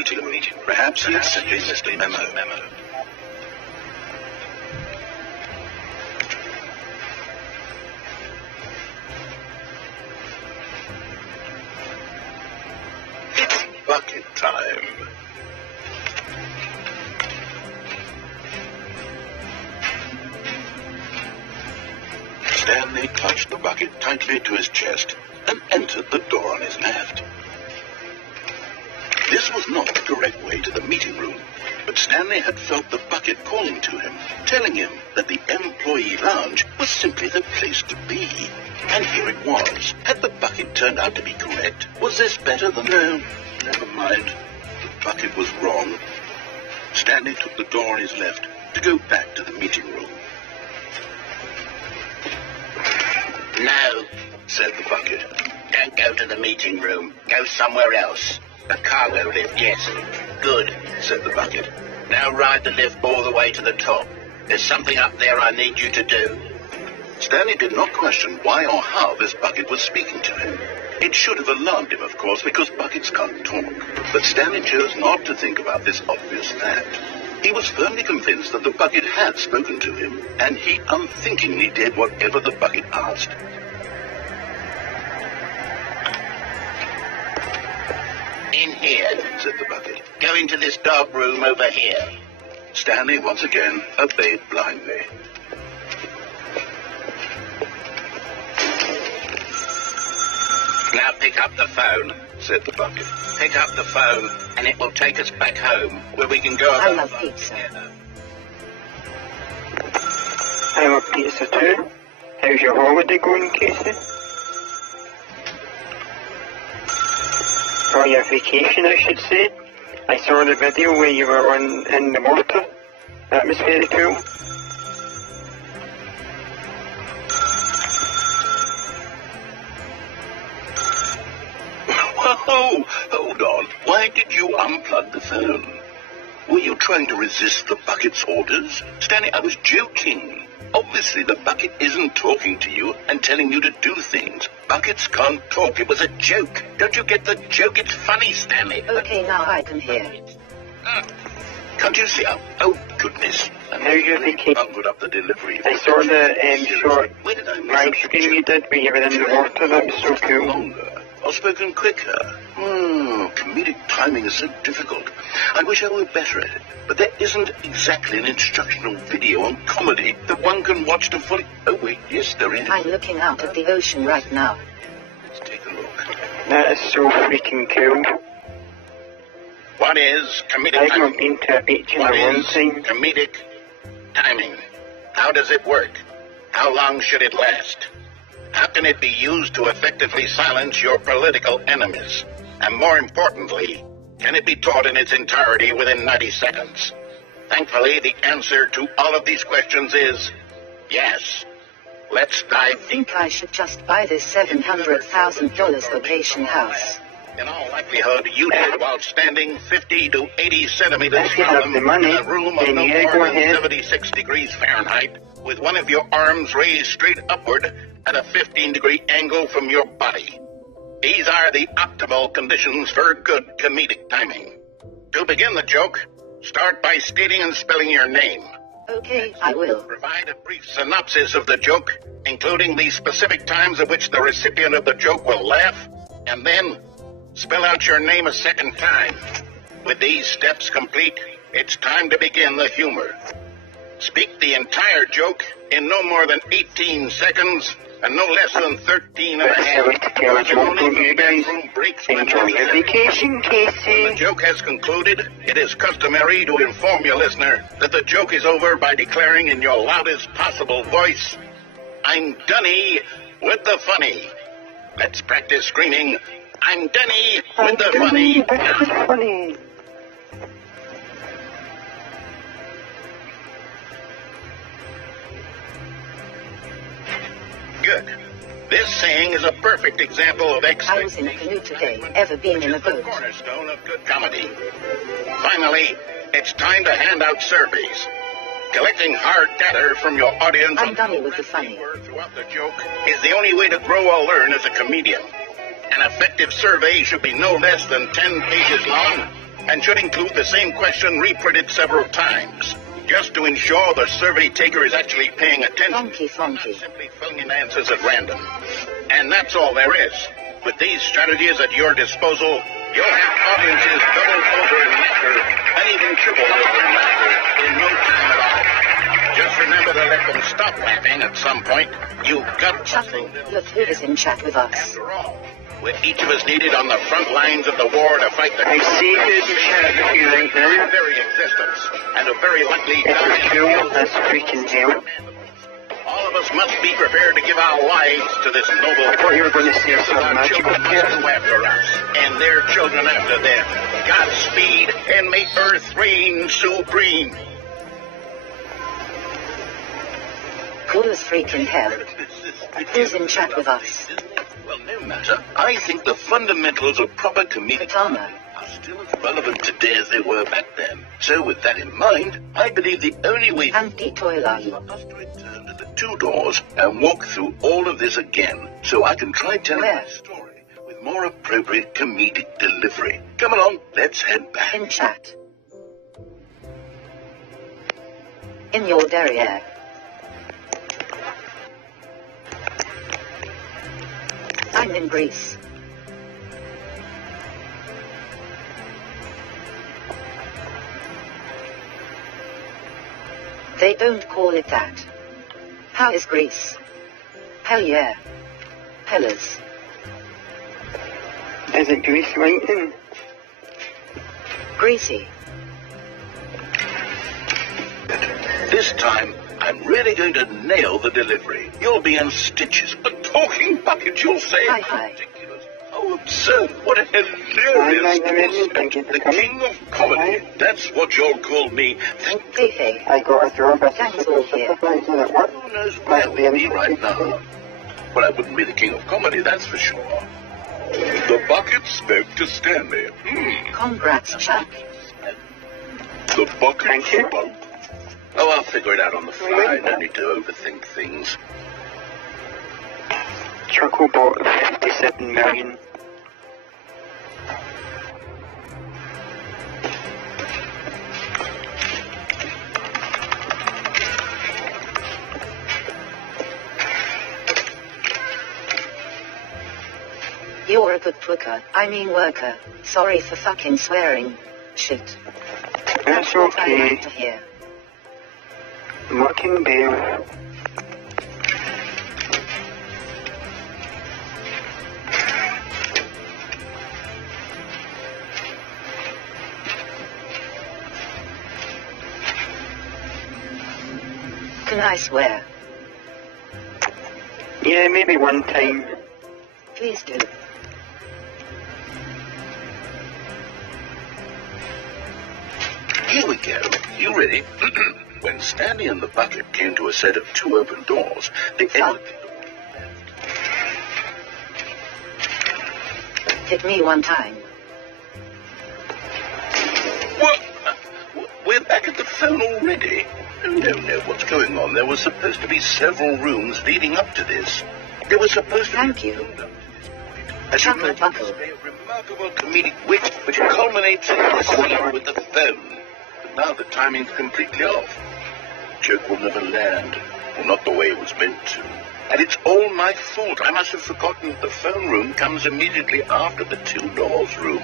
meeting. Perhaps he had simply missed a memo. It's bucket time. Stanley clutched the bucket tightly to his chest and entered the door on his left. This was not the correct way to the meeting room, but Stanley had felt the bucket calling to him, telling him that the employee lounge was simply the place to be. And here it was. Had the bucket turned out to be correct? Was this better than... No, never mind. The bucket was wrong. Stanley took the door on his left to go back to the meeting room. No, Said the bucket. don't go to the meeting room. Go somewhere else. A cargo lift, yes. Good. Said the bucket. Now ride the lift all the way to the top. There's something up there I need you to do. Stanley did not question why or how this bucket was speaking to him. It should have alarmed him, of course, because buckets can't talk. But Stanley chose not to think about this obvious fact. He was firmly convinced that the bucket had spoken to him, and he unthinkingly did whatever the bucket asked. In here. Said the bucket. Go into this dark room over here. Stanley once again obeyed blindly. Now pick up the phone. Said the bucket. Pick up the phone, and it will take us back home, where we can go I about love pizza. together. I love pizza too. How's your holiday going, Casey? Or your vacation, I should say. I saw the video where you were in the water. That was very cool. Whoa, hold on. Why did you unplug the phone? Were you trying to resist the bucket's orders? Stanley, I was joking. Obviously, the bucket isn't talking to you and telling you to do things. Buckets can't talk. It was a joke. Don't you get the joke? It's funny, Stanley. Okay, now I can hear. Can't you see? Oh, goodness. And How's your vacation? bungled up the delivery. I saw the short Where did I miss live it? stream you did where you were in the water. That was so cool. Longer or spoken quicker. Comedic timing is so difficult. I wish I were better at it, but there isn't exactly an instructional video on comedy that one can watch to fully... Oh, wait, yes, there is. I'm looking out at the ocean right now. Let's take a look. That is so freaking cool. What is comedic I've not timing? been to a beach in a What long is time. comedic timing? How does it work? How long should it last? How can it be used to effectively silence your political enemies? And more importantly, can it be taught in its entirety within 90 seconds? Thankfully, the answer to all of these questions is yes. Let's I dive think I should just buy this $700,000 vacation house. In all likelihood, you did while standing 50 to 80 centimeters If you from have them the money, in a room of then no yeah, more go than ahead. 76 degrees Fahrenheit, with one of your arms raised straight upward at a 15-degree angle from your body. These are the optimal conditions for good comedic timing. To begin the joke, start by stating and spelling your name. Okay, I will. Provide a brief synopsis of the joke, including the specific times at which the recipient of the joke will laugh, and then spell out your name a second time. With these steps complete, it's time to begin the humor. Speak the entire joke in no more than 18 seconds and no less than 13 and a That's half. how to tell a joke, don't you guys? Enjoy your vacation, When the Casey. joke has concluded, it is customary to inform your listener that the joke is over by declaring in your loudest possible voice, "I'm Dunny with the funny." Let's practice screaming, "I'm Dunny with the funny." That was funny. Good. This saying is a perfect example of I was in a canoe today. Ever been in a boat? cornerstone of good comedy. Finally, it's time to hand out surveys. Collecting hard data from your audience I'm done with the funny. throughout the joke is the only way to grow or learn as a comedian. An effective survey should be no less than 10 pages long and should include the same question reprinted several times, just to ensure the survey taker is actually paying attention. Funky. Not simply filling in answers at random. And that's all there is. With these strategies at your disposal, you'll have audiences double over in laughter and even triple over in laughter in no time at all. Just remember to let them stop laughing at some point. You've got something. Look who is in chat with us. After all, with each of us needed on the front lines of the war to fight the I see who's in chat with you right now. very existence, and a very likely It's cool as freaking hell. all of us must be prepared to give our lives to this noble I thought you were going to say because something our magical children must here. go after us, and their children after them. Godspeed, and may Earth reign supreme. Cool as freaking hell. Who's in chat with us? Well, no matter. I think the fundamentals of proper comedic Katana. are still as relevant today as they were back then. So with that in mind, I believe the only way Anti-toilet. for us to return to the two doors and walk through all of this again, so I can try telling Where? my story with more appropriate comedic delivery. Come along, let's head back. In chat. In your derriere. I'm in Greece. They don't call it that. How is Greece? Hell yeah. Hellas. Is it Grease Lightning? Greasy. This time, I'm really going to nail the delivery. You'll be in stitches. A talking bucket, you'll say. Hi. Ridiculous. How absurd. What a Hi, hilarious Magdalene. Thank you for The coming. king of comedy. That's what you'll call me. Thank Hey. I got a job as a Thanks all here. supervisor at work. who knows where we'll be right now. Well, I wouldn't be the king of comedy, that's for sure. The bucket spoke to Stanley. Congrats, Chuck. The bucket Thank you. spoke. Oh, I'll figure it out on the fly. No need to overthink things. Chuckle bought 57 million. You're a good twicker. I mean worker. Sorry for fucking swearing. Shit. That's What I okay. like to hear. Working bear. Can I swear? Yeah, maybe one time. Please do. Here we go. You ready? When Stanley and the bucket came to a set of two open doors, they Fuck. Hit me one time. What? We're back at the phone already? No, what's going on? There were supposed to be several rooms leading up to this. There was supposed to Thank be... you. As you Chuckle might buckle. display a remarkable comedic wit which culminates in the scene with the phone. But now the timing's completely off. Joke will never land, or not the way it was meant to. And it's all my fault. I must have forgotten that the phone room comes immediately after the two doors room.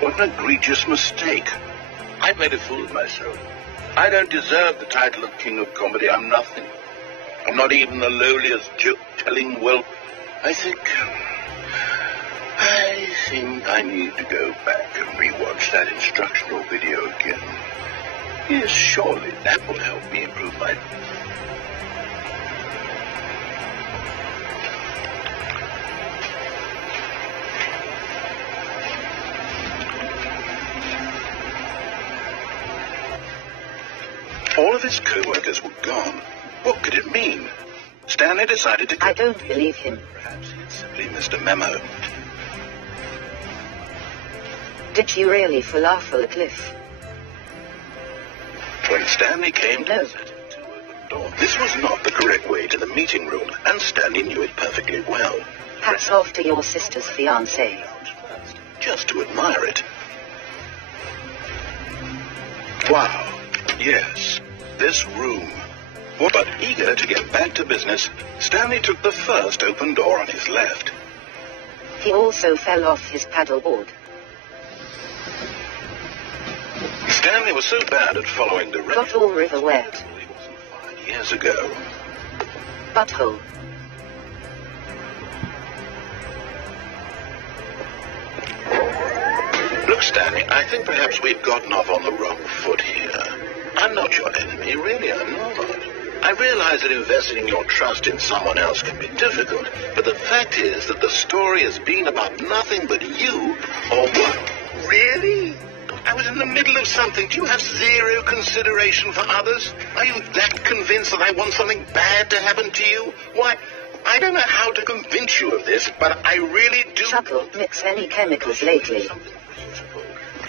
What an egregious mistake. I've made a fool of myself. I don't deserve the title of King of Comedy. I'm nothing. I'm not even the lowliest joke-telling whelp. I think I need to go back and rewatch that instructional video again. Yes, surely that will help me improve my... All of his co-workers were gone. What could it mean? Stanley decided to... I don't believe him. Perhaps he had simply missed a memo. Did you really falafel a cliff? When Stanley came to No. the set of two open doors, this was not the correct way to the meeting room, and Stanley knew it perfectly well. Hats off to your sister's fiancé. Just to admire it. Wow. Yes, this room. But eager to get back to business, Stanley took the first open door on his left. He also fell off his paddleboard. Stanley was so bad at following directions. Got all river wet. He wasn't 5 years ago. Butthole. Look, Stanley, I think perhaps we've gotten off on the wrong foot here. I'm not your enemy, really, I'm not. I realize that investing your trust in someone else can be difficult, but the fact is that the story has been about nothing but you, or what? Really? I was in the middle of something. Do you have zero consideration for others? Are you that convinced that I want something bad to happen to you? Why, I don't know how to convince you of this, but I really do. Chuckle, mix any chemicals lately.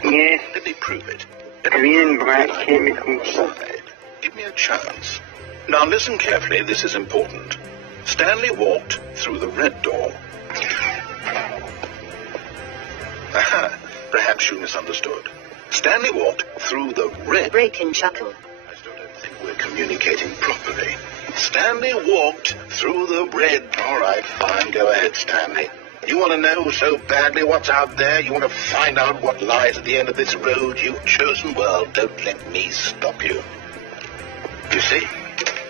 Yes, Let me prove it. green and black chemicals. Side. Give me a chance. Now listen carefully, this is important. Stanley walked through the red door. Aha, perhaps you misunderstood. Stanley walked through the red... Break in Chuckle. I still don't think we're communicating properly. Stanley walked through the red... All right, fine, go ahead, Stanley. You want to know so badly what's out there? You want to find out what lies at the end of this road you've chosen? Well, don't let me stop you. You see,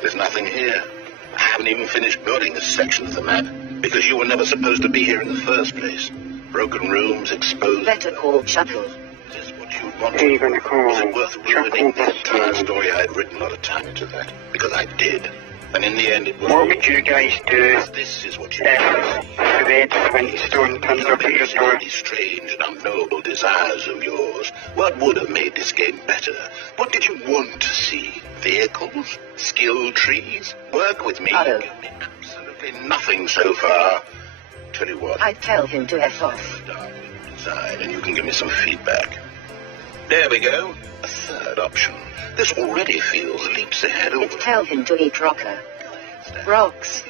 there's nothing here. I haven't even finished building this section of the map, because you were never supposed to be here in the first place. Broken rooms, exposed... Better call Chuckle. Is this what you want? Who are you going to call? Is it worth ruining the entire Chuckle? story? I had written a lot of time into that, because I did. And in the end, it was... What would you guys do This is what you if Red Flintstone turned up at your door? These strange and unknowable desires of yours. What would have made this game better? What did you want to see? Vehicles? Skill trees? Work with me? Otto. Give me absolutely nothing so far. Tell you what. I'd tell him to F off. Design, and you can give me some feedback. There we go. A third option. This already feels leaps ahead I'd over... tell him to eat rocker. Rocks.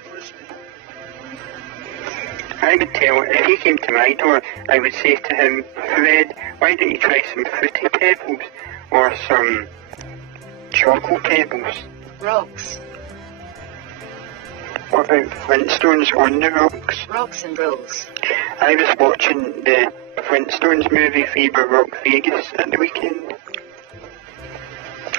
I would tell, if he came to my door, I would say to him, Fred, why don't you try some fruity pebbles or some chocolate pebbles? Rocks. What about Flintstones on the rocks? Rocks and rolls. I was watching the Flintstones movie Fever Rock Vegas at the weekend.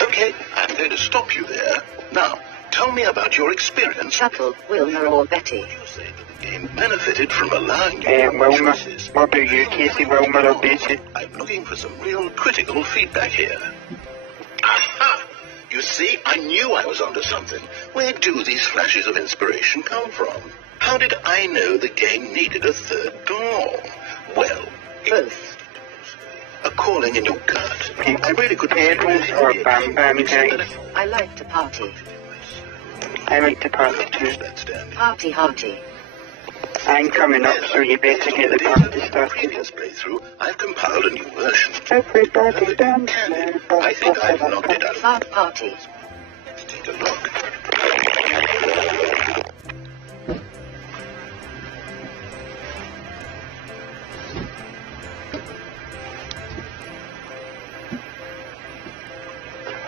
Okay, I'm going to stop you there. Now, tell me about your experience. Chuckle, Wilma or Betty. You say that the game benefited from allowing you Wilma. choices. What about you, Casey? Wilma or Betty? I'm looking for some real critical feedback here. Aha! You see, I knew I was onto something. Where do these flashes of inspiration come from? How did I know the game needed a third door? Well, Both. a calling in your gut. I really couldn't Pebbles or Bam Bam guys? I like to party. I like to party too. Party hearty. I'm coming up, so you better get the party started. Previous playthrough, I've compiled a new version. Everybody dance now. I think I've knocked it out. Fart party. Let's take a look.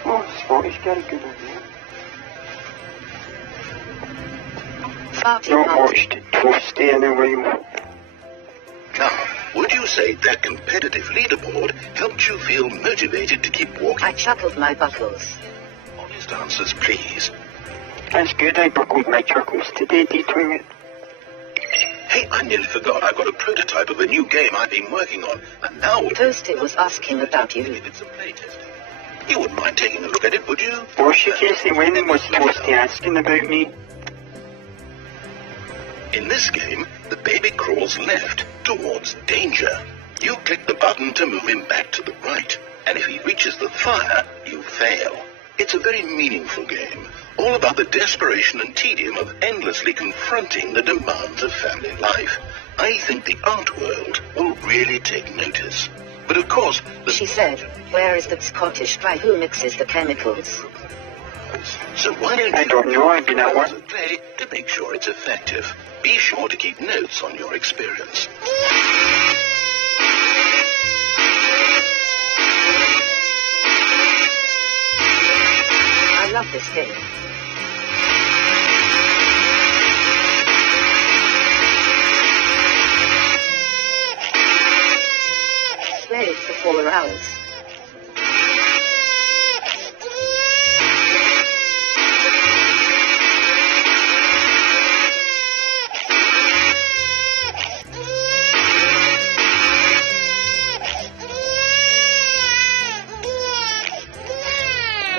Oh, Scottish guy, good on you. Party Not party. watched Toasty in a while. Now, would you say that competitive leaderboard helped you feel motivated to keep walking? I chuckled my buckles. Honest answers, please. That's good, I buckled my chuckles today, D-Twin. Hey, I nearly forgot. I've got a prototype of a new game I've been working on. And now Toasty was asking about we you. did some playtesting. You wouldn't mind taking a look at it, would you? Was she, Casey? When was Toasty asking about me? In this game, the baby crawls left towards danger. You click the button to move him back to the right. And if he reaches the fire, you fail. It's a very meaningful game, all about the desperation and tedium of endlessly confronting the demands of family life. I think the art world will really take notice. But of course, She said, where is the Scottish guy who mixes the chemicals? So why don't I don't know, I've been at work. play to make sure it's effective. Be sure to keep notes on your experience. love this game. Play it for 4 hours.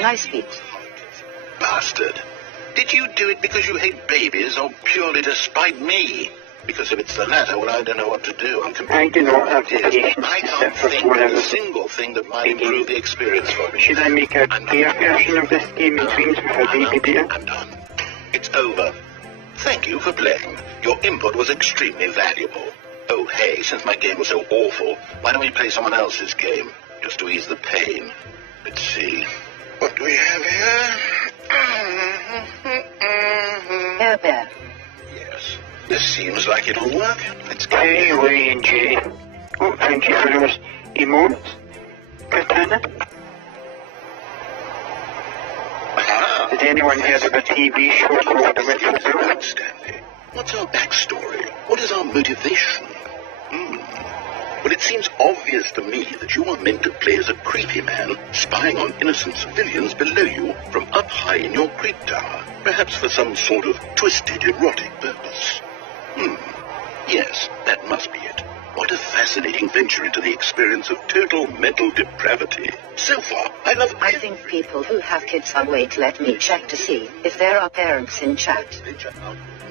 Nice beat. Bastard. Did you do it because you hate babies or purely to spite me? Because if it's the latter, well, I don't know what to do. I do not have the patience I to can't sit for think 4 of a hours. single thing that might improve the experience for me. Should I make a beer version of this game in dreams with a baby beer? I'm done. It's over. Thank you for playing. Your input was extremely valuable. Oh, hey, since my game was so awful, why don't we play someone else's game? Just to ease the pain. Let's see. What do we have here? Air Bear. Yes. This seems like it'll work. Let's go. Hey, Wayne J. Oh, thank you for those emotes, Katana. Ah. Has anyone heard of a TV show called The Witch of the Right, Stanley. What's our backstory? What is our motivation? Well, it seems obvious to me that you are meant to play as a creepy man spying on innocent civilians below you from up high in your creep tower, perhaps for some sort of twisted erotic purpose. Yes, that must be it. What a fascinating venture into the experience of total mental depravity. So far, I love I think people who have kids are wait, let me check to see if there are parents in chat.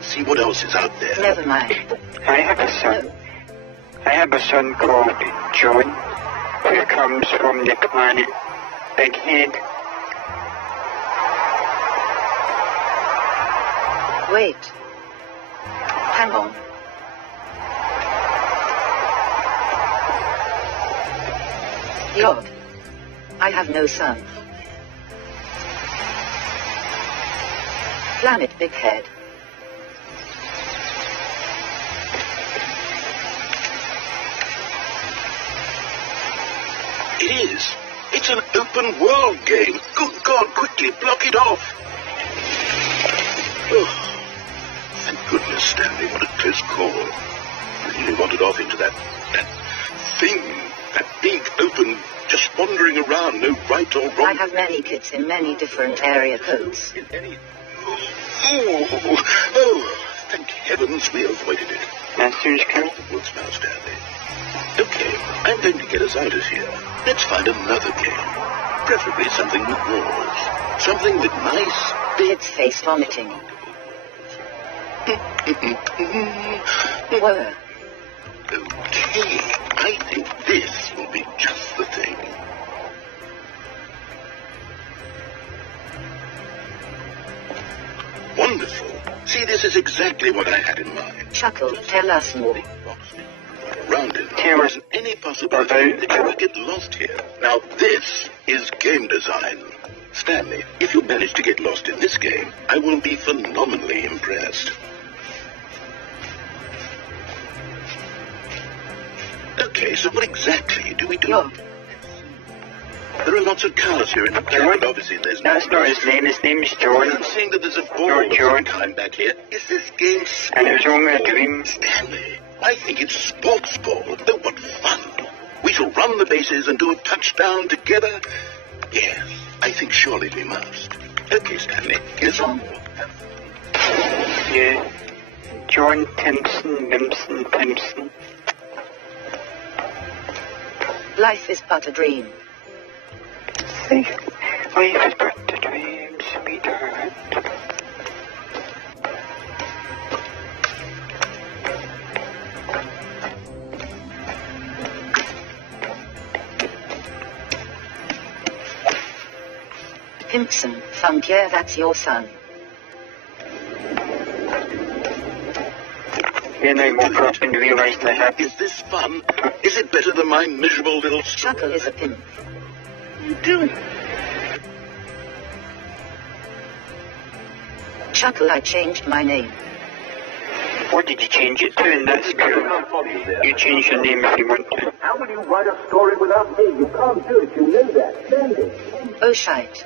See what else is out there. Never mind. I have a son. I have a son called John, who comes from the planet Big Head. Wait. Hang on. Lord. I have no son. Planet Big Head. It is. It's an open world game. Good God, quickly block it off. Oh, thank goodness, Stanley. What a close call. I really wandered off into that thing. That big, open, just wandering around, no right or wrong. I have many kids in many different area codes. In any... Oh, thank heavens we avoided it. That sounds cool. What's now, Stanley? Okay, I'm going to get us out of here. Let's find another game. Preferably something with walls. Something with nice... Kids face vomiting. Whoa. Okay, I think this will be just the thing. Wonderful. See, this is exactly what I had in mind. Chuckle, tell us more. Around it, Tell there us isn't any possibility that you will get lost here. Now, this is game design. Stanley, if you manage to get lost in this game, I will be phenomenally impressed. Okay, so what exactly do we do? Lord. There are lots of cars here in the play, but obviously there's no... That's not his name. His name is John. I'm saying that there's a ball No, of John. some kind back here. Is this game And it was only a sports dream. Stanley, I think it's sports ball. Oh, what fun. We shall run the bases and do a touchdown together. Yes, I think surely we must. Okay, Stanley, here's one more. Yeah. John Timpson. Life is but a dream. Life is but a dream, sweetheart. Pimpson, found yeah, that's your son. Then I woke up and realized I had Is this fun? Is it better than my miserable little... Chuckle is a pimp. What are you doing? Chuckle, I changed my name. What did you change it to? And that's cool. You change your name if you want to. How will you write a story without me? You can't do it. You know that. Stanley. Oh shite.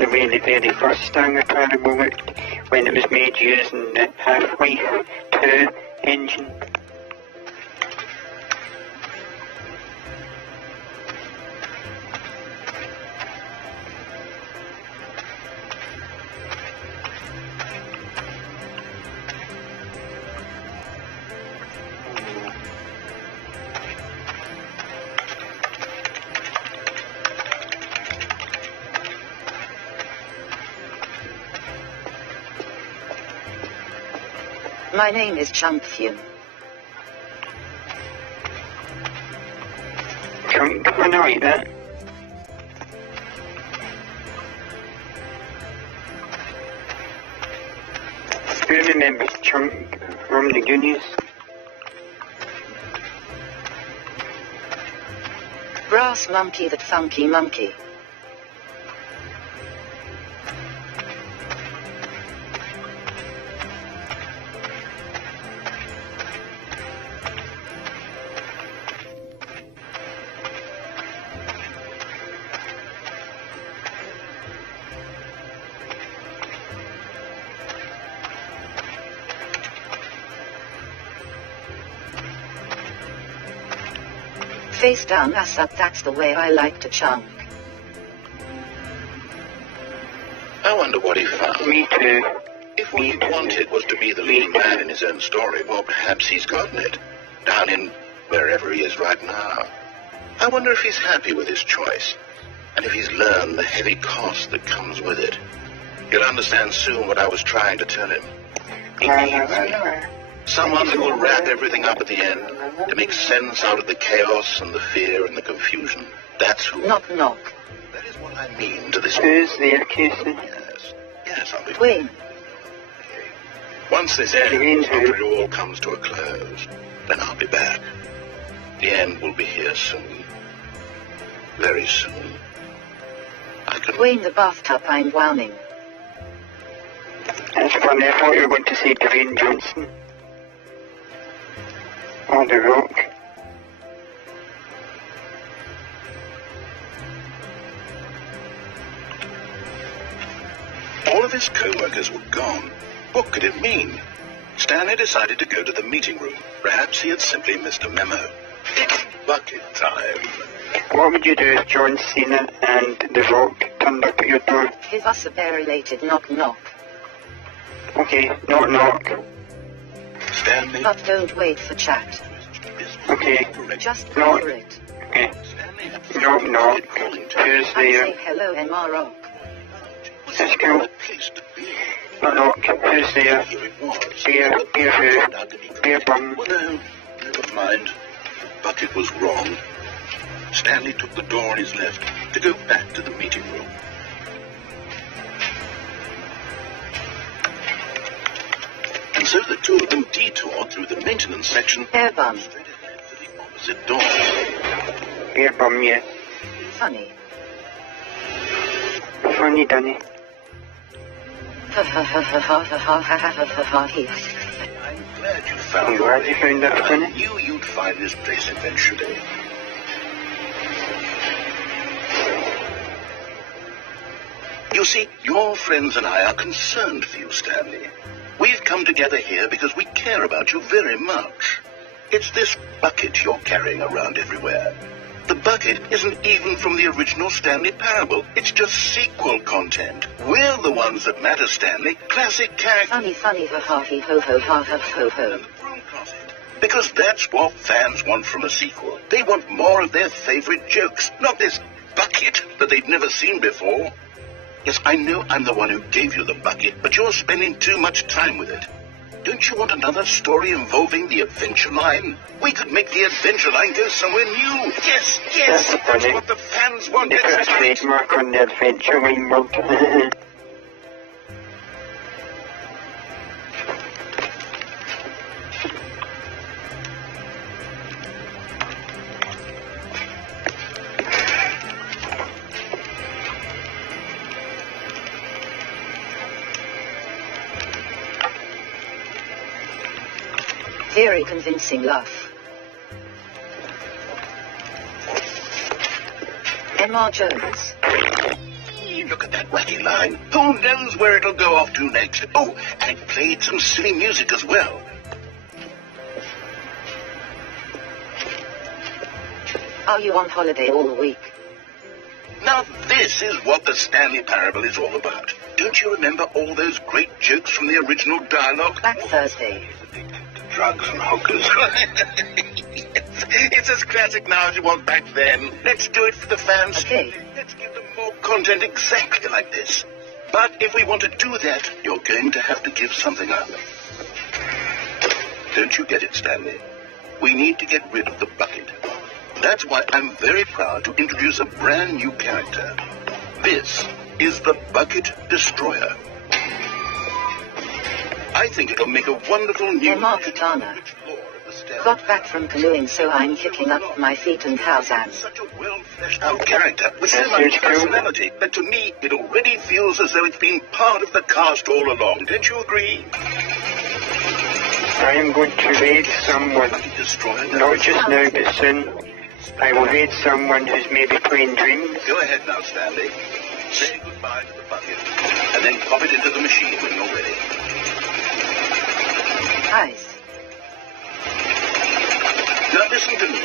the way the very first Stanley Parable looked when it was made using the Half-Life 2 engine. My name is Champion. Chunk, I like that. Who remembers Chunk from the Goonies? Brass monkey, that funky monkey. Face down, ass up, that's the way I like to chunk. I wonder what he found. Me too. If what he wanted was to be the leading man in his own story, well, perhaps he's gotten it. Down in wherever he is right now. I wonder if he's happy with his choice, and if he's learned the heavy cost that comes with it. He'll understand soon what I was trying to tell him. He needs me. Someone who will wrap everything up at the end, to make sense out of the chaos and the fear and the confusion. That's who... Knock, knock. That is what I mean to this... Who's there, Casey? Yes, I'll be... Wayne. Once this ends, after it all comes to a close, then I'll be back. The end will be here soon. Very soon. I can... Wayne the bathtub, I'm drowning. That's funny, I thought you were going to say Dwayne Johnson. Or The Rock. All of his co-workers were gone. What could it mean? Stanley decided to go to the meeting room. Perhaps he had simply missed a memo. It's bucket time. What would you do if John Cena and The Rock turned up at your door? Give us a bear-related knock, knock. Okay, knock knock. Stanley... But don't wait for chat. Okay. Just Knock. hear it. Okay. Stanley had Knock knock. Who's I there? say hello, MR Rock. That's cool. place to be. Knock knock. Who's there? Here it was. Beer who? Beer bum. Well, no, never mind. The bucket was wrong. Stanley took the door on his left to go back to the meeting room. And so the two of them detoured through the maintenance section Bear bum. straight ahead to the opposite door. Beer bum, yeah. Funny. Funny, Danny. Ha ha ha ha ha ha ha ha ha ha ha ha. I'm glad you found I'm your glad way. you found that I funny. knew you'd find this place eventually. You see, your friends and I are concerned for you, Stanley. We've come together here because we care about you very much. It's this bucket you're carrying around everywhere. The bucket isn't even from the original Stanley Parable. It's just sequel content. We're the ones that matter, Stanley. Classic characters. Funny, funny, ha ha he ho ho ha ha ho ho. And the broom closet. Because that's what fans want from a sequel. They want more of their favorite jokes, not this bucket that they've never seen before. Yes, I know I'm the one who gave you the bucket, but you're spending too much time with it. Don't you want another story involving the adventure line? We could make the adventure line go somewhere new. Yes, yes, That's that's funny. what the fans want. They put a That's right. trademark on the adventure line word. Very convincing laugh. MR Jones. Look at that wacky line. Who knows where it'll go off to next? Oh, and it played some silly music as well. Are you on holiday all week? Now this is what the Stanley Parable is all about. Don't you remember all those great jokes from the original dialogue? Black Thursday. Drugs and hookers. It's as classic now as it was back then. Let's do it for the fans. Okay. Let's give them more content exactly like this. But if we want to do that, you're going to have to give something up. Don't you get it, Stanley? We need to get rid of the bucket. That's why I'm very proud to introduce a brand new character. This is the Bucket Destroyer. I think it'll make a wonderful new... Marketana. Got back from canoeing, so I'm kicking up my feet and how's Anne? Such a well-fleshed-out character with so much personality that to me it already feels as though it's been part of the cast all along. Don't you agree? I am going to raid someone, not just now but soon. I will raid someone who's maybe playing dreams. Go ahead now, Stanley. Say goodbye to the bucket, and then pop it into the machine when you're ready. Ice. Now listen to me.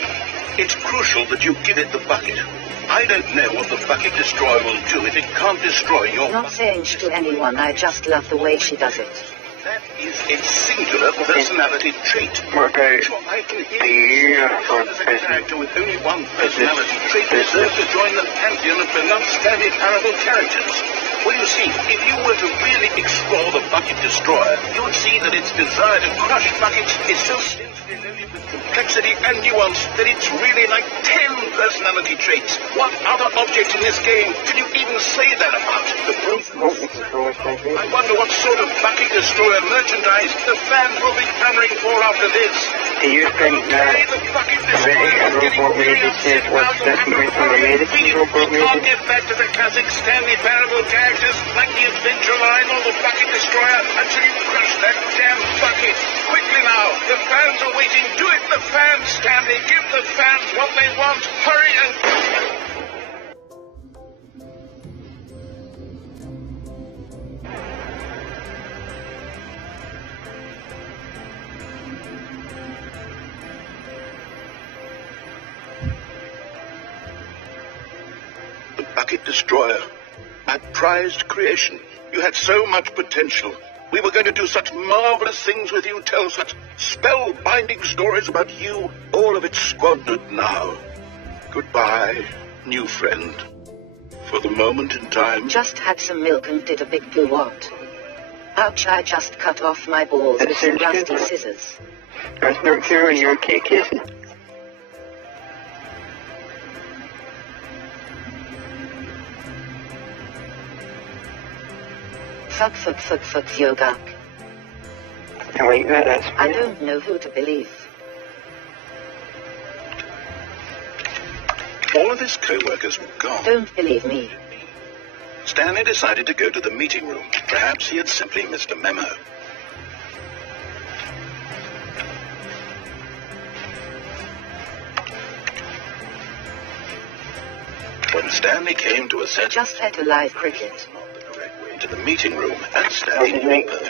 It's crucial that you give it the bucket. I don't know what the Bucket Destroyer will do if it can't destroy your... Not saying sh to anyone, I just love the way she does it. That is its singular personality trait. What about Sure, I can hear beautiful as a character with only one personality trait deserves to join the pantheon of beloved Stanley Parable characters. Well, you see, if you were to really explore the Bucket Destroyer, you would see that its desire to crush buckets is so strangely loaded with complexity and nuance that it's really like 10 personality traits. What other object in this game can you even say that about? I wonder what sort of Bucket Destroyer merchandise the fans will be clamoring for after this. do you think that The Bucket British robot lady says what's different from American robot We can't lady? get back to the classic Stanley Parable characters like the Adventure Line or the Bucket Destroyer until you crush that damn bucket. Quickly now, the fans are waiting. Do it, the fans, Stanley. Give the fans what they want. Hurry and... Bucket Destroyer, my prized creation. You had so much potential. We were going to do such marvelous things with you, tell such spellbinding stories about you. All of it squandered now. Goodbye, new friend. For the moment in time... Just had some milk and did a big poo what? Ouch, I just cut off my balls with some rusty scissors. That's not true in your cake, is it? Fuck, yoga. I like that, that's I weird. don't know who to believe. All of his co-workers were gone. Don't believe me. Stanley decided to go to the meeting room. Perhaps he had simply missed a memo. When Stanley came to a set... Just had a live cricket. ...to the meeting room, and Stanley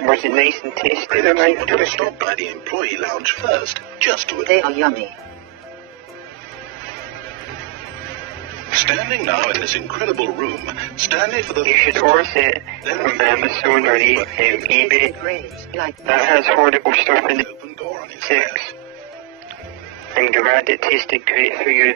Was it nice and tasty, the perhaps he live wanted to cricket? stop by the employee lounge first, just to... They are yummy. Standing now in this incredible room, Stanley for the... You should order it from Amazon or eBay. Great, like That has horrible stuff in it. open door on his Six. head. I'm glad it tasted great for you.